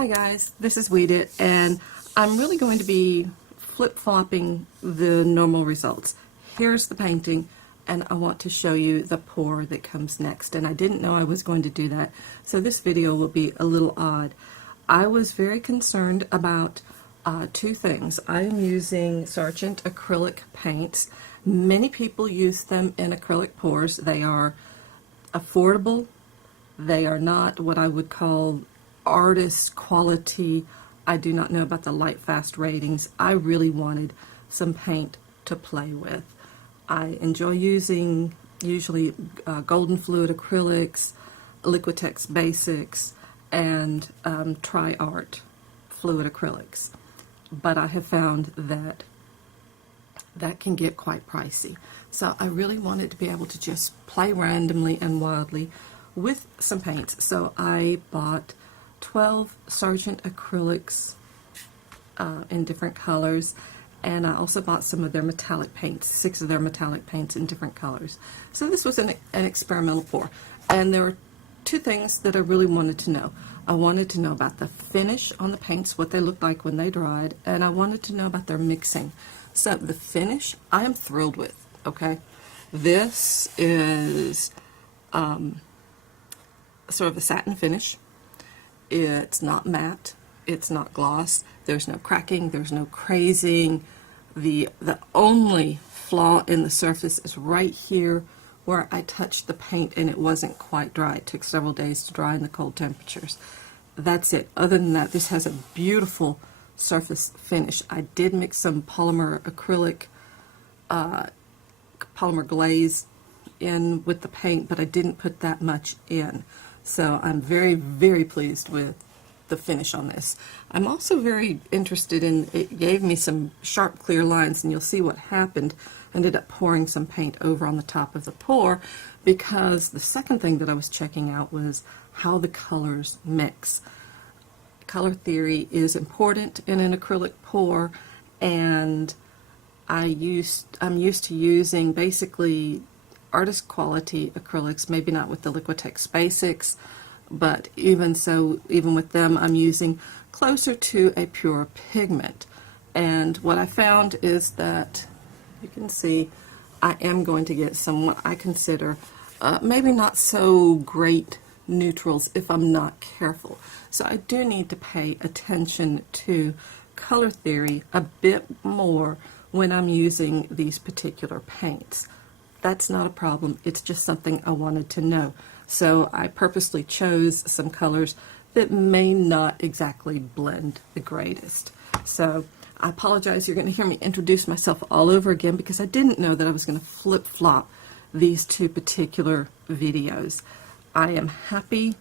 Hi guys, this is Weed It, and I'm really going to be flip-flopping the normal results. Here's the painting, and I want to show you the pour that comes next, and I didn't know I was going to do that, so this video will be a little odd. I was very concerned about two things. I am using Sargent acrylic paints. Many people use them in acrylic pours. They are affordable. They are not what I would call artist quality. I do not know about the light fast ratings. I really wanted some paint to play with. I enjoy using usually golden fluid acrylics, Liquitex basics, and Tri-Art fluid acrylics. But I have found that that can get quite pricey. So I really wanted to be able to just play randomly and wildly with some paints. So I bought 12 Sargent acrylics in different colors, and I also bought some of their metallic paints, 6 of their metallic paints in different colors. So this was an experimental pour, and there were two things that I really wanted to know. I wanted to know about the finish on the paints, what they looked like when they dried, and I wanted to know about their mixing. So the finish, I am thrilled with, okay? This is sort of a satin finish. It's not matte, it's not gloss, there's no cracking, there's no crazing. The only flaw in the surface is right here where I touched the paint and it wasn't quite dry. It took several days to dry in the cold temperatures. That's it. Other than that, this has a beautiful surface finish. I did mix some polymer acrylic, polymer glaze in with the paint, but I didn't put that much in. So I'm very, very pleased with the finish on this. I'm also very interested in, it gave me some sharp clear lines, and you'll see what happened. I ended up pouring some paint over on the top of the pour, because the second thing that I was checking out was how the colors mix. Color theory is important in an acrylic pour, and I'm used to using basically artist quality acrylics, maybe not with the Liquitex basics, but even so, even with them, I'm using closer to a pure pigment. And what I found is that, you can see, I am going to get some what I consider maybe not so great neutrals if I'm not careful. So I do need to pay attention to color theory a bit more when I'm using these particular paints. That's not a problem. It's just something I wanted to know. So I purposely chose some colors that may not exactly blend the greatest. So I apologize, you're going to hear me introduce myself all over again, because I didn't know that I was going to flip-flop these two particular videos. I am happy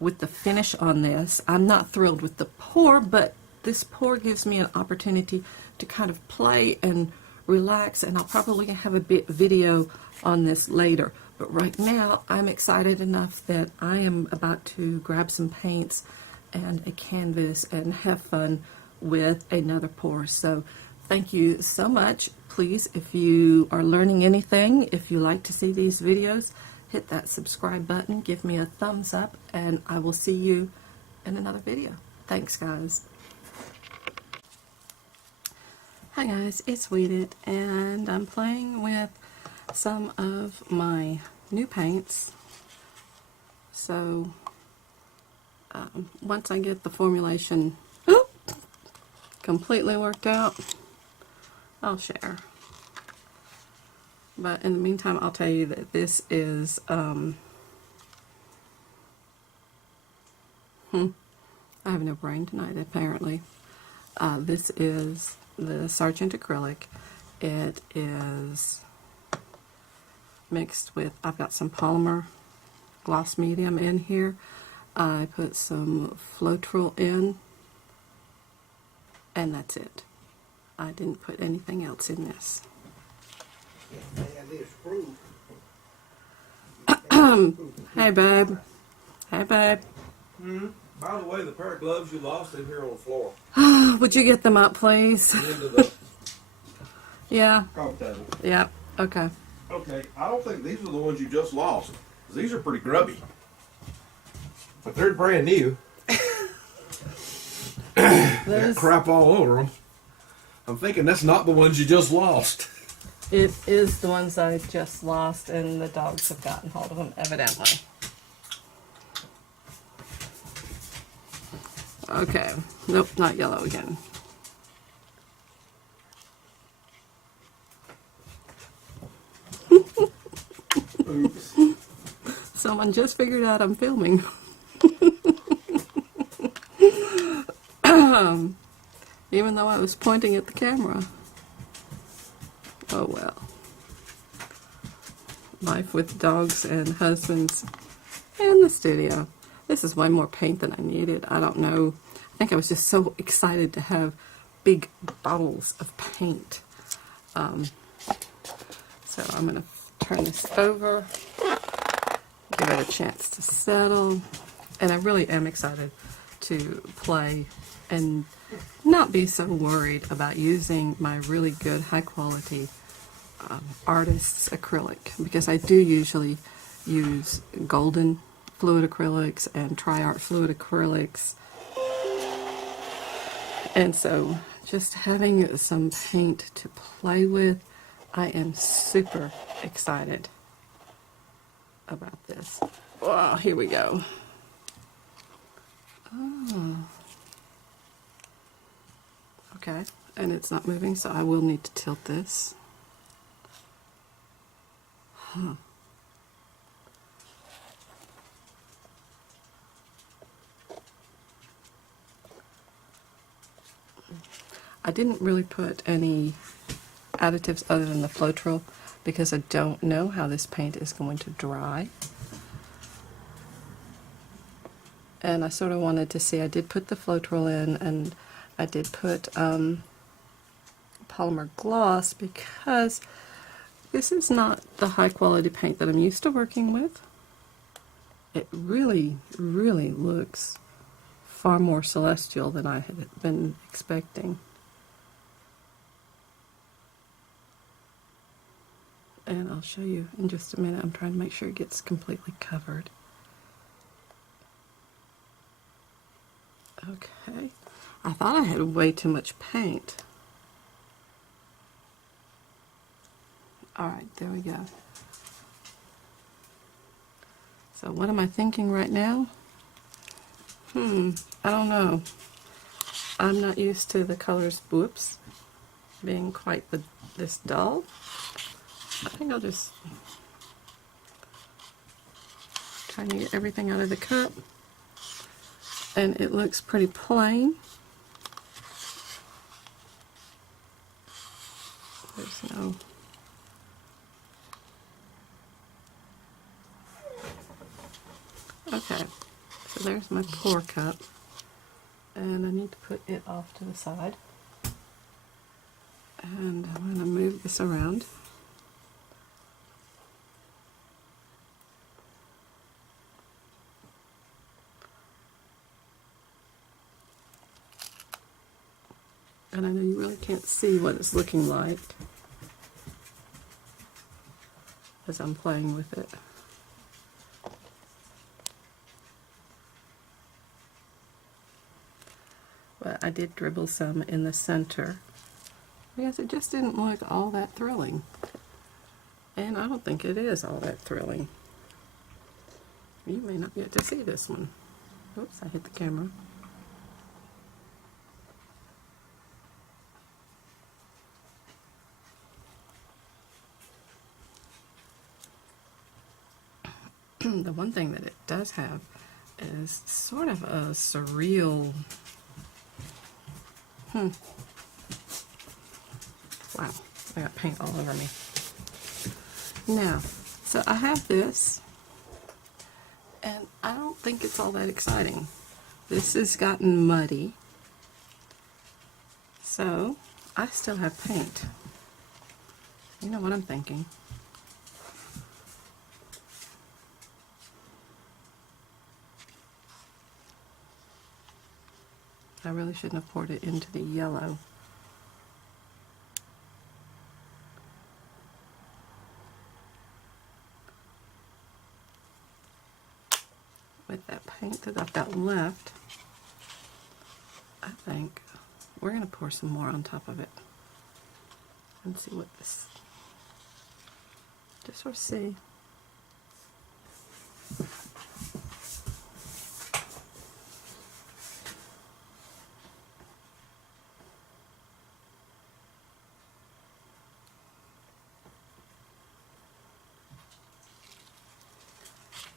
with the finish on this. I'm not thrilled with the pour, but this pour gives me an opportunity to kind of play and relax, and I'll probably have a video on this later. But right now, I'm excited enough that I am about to grab some paints and a canvas and have fun with another pour. So thank you so much. Please, if you are learning anything, if you like to see these videos, hit that subscribe button, give me a thumbs up, and I will see you in another video. Thanks, guys. Hi guys, it's Weed It, and I'm playing with some of my new paints. So once I get the formulation completely worked out, I'll share. But in the meantime, I'll tell you that this is I have no brain tonight, apparently. This is the Sargent acrylic. It is mixed with, I've got some polymer gloss medium in here. I put some Floetrol in, and that's it. I didn't put anything else in this. Hey babe. Hey babe. By the way, the pair of gloves you lost in here on the floor. Would you get them up, please? Into the Yeah. coffee table. Yeah. Okay. Okay, I don't think these are the ones you just lost. These are pretty grubby. But they're brand new. Got Those, crap all over them. I'm thinking that's not the ones you just lost. it is the ones I just lost, and the dogs have gotten hold of them, evidently. Okay. Nope, not yellow again. Oops. Someone just figured out I'm filming. Even though I was pointing at the camera. Oh well. Life with dogs and husbands in the studio. This is way more paint than I needed. I don't know. I think I was just so excited to have big bottles of paint. So I'm going to turn this over, give it a chance to settle. And I really am excited to play and not be so worried about using my really good high quality artist's acrylic, because I do usually use golden fluid acrylics and tri-art fluid acrylics, and so just having some paint to play with, I am super excited about this. Oh, here we go. Oh. Okay, and it's not moving, so I will need to tilt this. Huh. I didn't really put any additives other than the Floetrol because I don't know how this paint is going to dry. And I sort of wanted to see, I did put the Floetrol in, and I did put polymer gloss because this is not the high quality paint that I'm used to working with. It really, really looks far more celestial than I had been expecting. And I'll show you in just a minute. I'm trying to make sure it gets completely covered. Okay. I thought I had way too much paint. Alright, there we go. So what am I thinking right now? I don't know. I'm not used to the colors, whoops, being quite this dull. I think I'll just try to get everything out of the cup. And it looks pretty plain. There's no... Okay, so there's my pour cup. And I need to put it off to the side. And I'm going to move this around. And I know you really can't see what it's looking like as I'm playing with it. But I did dribble some in the center because it just didn't look all that thrilling. And I don't think it is all that thrilling. You may not get to see this one. Oops, I hit the camera. The one thing that it does have is sort of a surreal... Wow, I got paint all over me. Now, so I have this, and I don't think it's all that exciting. This has gotten muddy, so I still have paint. You know what I'm thinking. I really shouldn't have poured it into the yellow. With that paint that I've got left, I think. We're going to pour some more on top of it and see what this, just sort of see.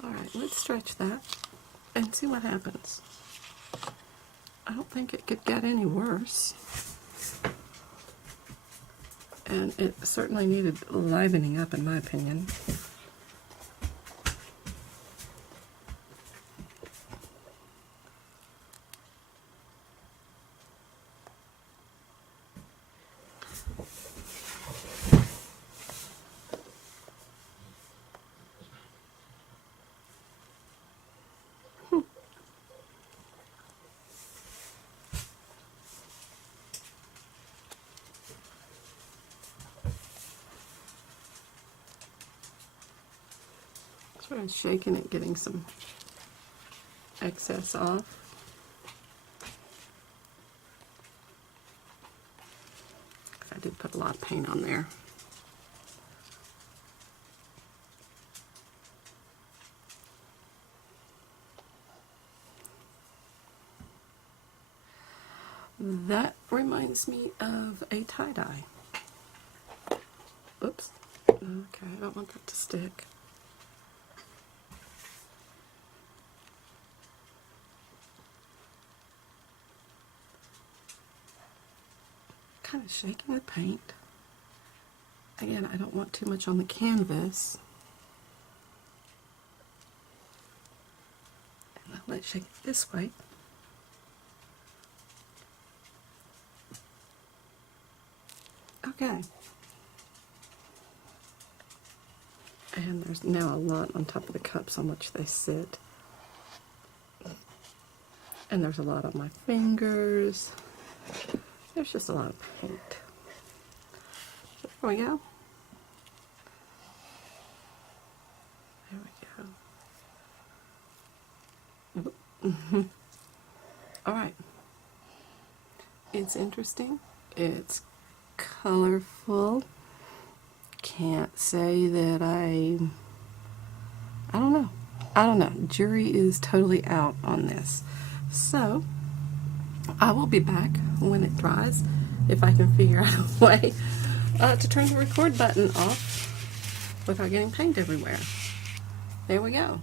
All right, let's stretch that and see what happens. I don't think it could get any worse. And it certainly needed livening up, in my opinion. Sort of shaking it, getting some excess off. I did put a lot of paint on there. That reminds me of a tie-dye. Oops. Okay, I don't want that to stick. Kind of shaking the paint. Again, I don't want too much on the canvas. And I'll let it shake it this way. Okay. And there's now a lot on top of the cups on which they sit. And there's a lot on my fingers. There's just a lot of paint. There we go. There we go. All right. It's interesting. It's colorful. Can't say that I don't know. I don't know. Jury is totally out on this. So, I will be back when it dries, if I can figure out a way to turn the record button off without getting paint everywhere. There we go.